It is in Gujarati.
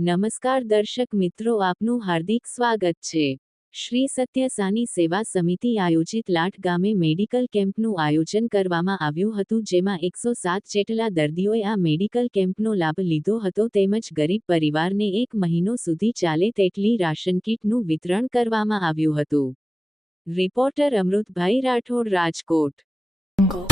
નમસ્કાર દર્શક મિત્રો, આપનું હાર્દિક સ્વાગત છે। શ્રી સત્ય સાની સેવા સમિતિ આયોજિત લાઠ ગામે મેડિકલ કેમ્પનું આયોજન કરવામાં આવ્યું હતું, જેમાં 107 જેટલા દર્દીઓએ આ મેડિકલ કેમ્પનો લાભ લીધો હતો તેમજ ગરીબ પરિવારને 1 મહિનો સુધી ચાલે તેટલી રાશન કીટનું વિતરણ કરવામાં આવ્યું હતું। રિપોર્ટર અમૃતભાઈ રાઠોડ, રાજકોટ। Go.